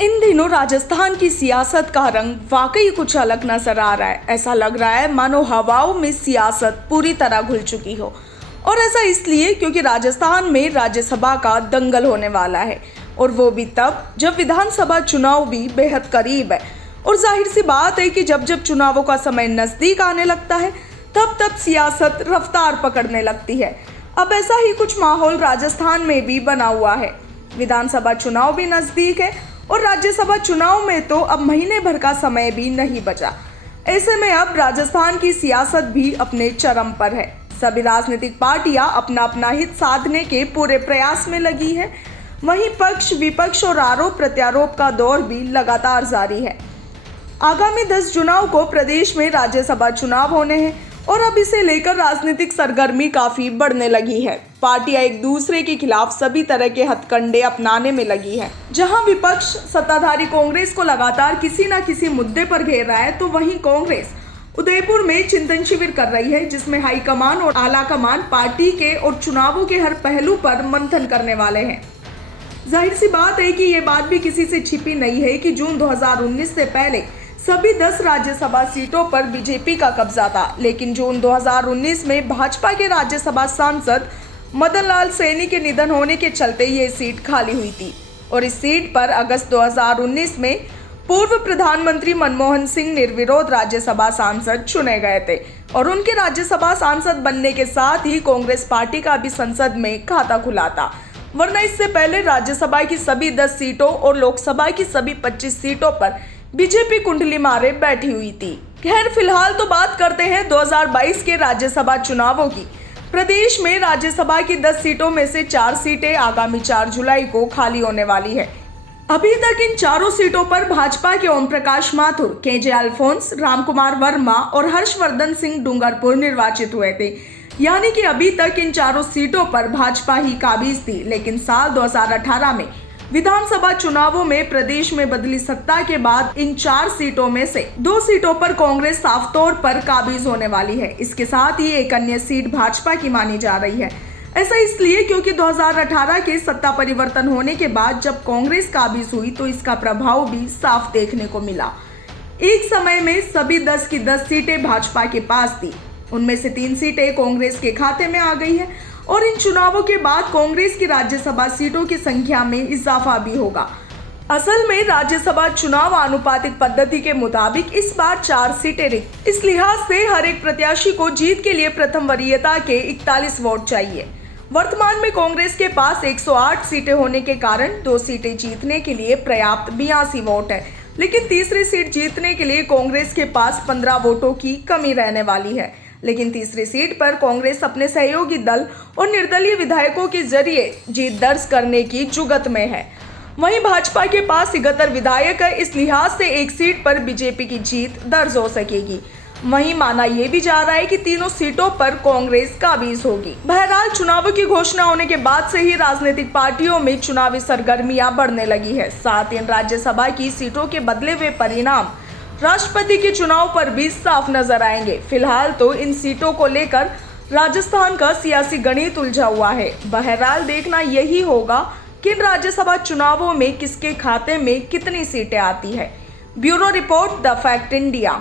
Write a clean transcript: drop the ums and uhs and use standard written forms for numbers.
इन दिनों राजस्थान की सियासत का रंग वाकई कुछ अलग नजर आ रहा है। ऐसा लग रहा है मानो हवाओं में सियासत पूरी तरह घुल चुकी हो। और ऐसा इसलिए क्योंकि राजस्थान में राज्यसभा का दंगल होने वाला है, और वो भी तब जब विधानसभा चुनाव भी बेहद करीब है। और जाहिर सी बात है कि जब जब चुनावों का समय नजदीक आने लगता है तब तब सियासत रफ्तार पकड़ने लगती है। अब ऐसा ही कुछ माहौल राजस्थान में भी बना हुआ है। विधानसभा चुनाव भी नजदीक है और राज्यसभा चुनाव में तो अब महीने भर का समय भी नहीं बचा। ऐसे में अब राजस्थान की सियासत भी अपने चरम पर है। सभी राजनीतिक पार्टियां अपना अपना हित साधने के पूरे प्रयास में लगी है। वहीं पक्ष विपक्ष और आरोप प्रत्यारोप का दौर भी लगातार जारी है। आगामी 10 चुनाव को प्रदेश में राज्यसभा चुनाव होने हैं और अब इसे लेकर राजनीतिक सरगर्मी काफी बढ़ने लगी है। पार्टियां एक दूसरे के खिलाफ सभी तरह के हथकंडे अपनाने में लगी है। जहां विपक्ष सत्ताधारी कांग्रेस को लगातार किसी न किसी मुद्दे पर घेर रहा है, तो वहीं कांग्रेस उदयपुर में चिंतन शिविर कर रही है, जिसमें हाईकमान और आला कमान पार्टी के और चुनावों के हर पहलू पर मंथन करने वाले हैं। जाहिर सी बात है कि ये बात भी किसी से छिपी नहीं है कि जून 2019 से पहले सभी 10 राज्यसभा सीटों पर बीजेपी का कब्जा था, लेकिन जून 2019 में भाजपा के राज्यसभा सांसद मदन लाल सैनी के निधन होने के चलते ये सीट खाली हुई थी। और इस सीट पर अगस्त 2019 में पूर्व प्रधानमंत्री मनमोहन सिंह निर्विरोध राज्यसभा सांसद चुने गए थे और उनके राज्यसभा सांसद बनने के साथ ही कांग्रेस पार्टी का भी संसद में खाता खुला था, वरना इससे पहले राज्यसभा की सभी 10 सीटों और लोकसभा की सभी 25 सीटों पर बीजेपी कुंडली मारे बैठी हुई थी। खैर, फिलहाल तो बात करते हैं 2022 के राज्यसभा चुनावों की। प्रदेश में राज्यसभा की 10 सीटों में से 4 सीटें आगामी 4 जुलाई को खाली होने वाली है। अभी तक इन चारों सीटों पर भाजपा के ओम प्रकाश माथुर, केजे अल्फोंस, रामकुमार वर्मा और हर्षवर्धन सिंह डूंगरपुर निर्वाचित हुए थे। यानी कि अभी तक इन चारों सीटों पर भाजपा ही काबिज थी। लेकिन साल 2018 में विधानसभा चुनावों में प्रदेश में बदली सत्ता के बाद इन 4 सीटों में से 2 सीटों पर कांग्रेस साफ तौर पर काबिज होने वाली है। इसके साथ ही एक अन्य सीट भाजपा की मानी जा रही है। ऐसा इसलिए क्योंकि 2018 के सत्ता परिवर्तन होने के बाद जब कांग्रेस काबिज हुई तो इसका प्रभाव भी साफ देखने को मिला। एक समय में सभी 10 की 10 सीटें भाजपा के पास थी, उनमें से 3 सीटें कांग्रेस के खाते में आ गई है और इन चुनावों के बाद कांग्रेस की राज्यसभा सीटों की संख्या में इजाफा भी होगा। असल में राज्यसभा चुनाव आनुपातिक पद्धति के मुताबिक इस बार 4 सीटें रिक्त। इस लिहाज से हर एक प्रत्याशी को जीत के लिए प्रथम वरीयता के 41 वोट चाहिए। वर्तमान में कांग्रेस के पास 108 सीटें होने के कारण 2 सीटें जीतने के लिए पर्याप्त 82 वोट है, लेकिन तीसरी सीट जीतने के लिए कांग्रेस के पास 15 वोटों की कमी रहने वाली है। लेकिन तीसरी सीट पर कांग्रेस अपने सहयोगी दल और निर्दलीय विधायकों के जरिए जीत दर्ज करने की जुगत में है। वहीं भाजपा के पास 71 विधायक है, इस लिहाज से एक सीट पर बीजेपी की जीत दर्ज हो सकेगी। वहीं माना यह भी जा रहा है कि तीनों सीटों पर कांग्रेस काबिज होगी। बहरहाल, चुनावों की घोषणा होने के बाद से ही राजनीतिक पार्टियों में चुनावी सरगर्मियां बढ़ने लगी है। साथ ही राज्यसभा की सीटों के बदले हुए परिणाम राष्ट्रपति के चुनाव पर भी साफ नजर आएंगे। फिलहाल तो इन सीटों को लेकर राजस्थान का सियासी गणित उलझा हुआ है। बहरहाल, देखना यही होगा कि इन राज्यसभा चुनावों में किसके खाते में कितनी सीटें आती है। Bureau report, the fact India.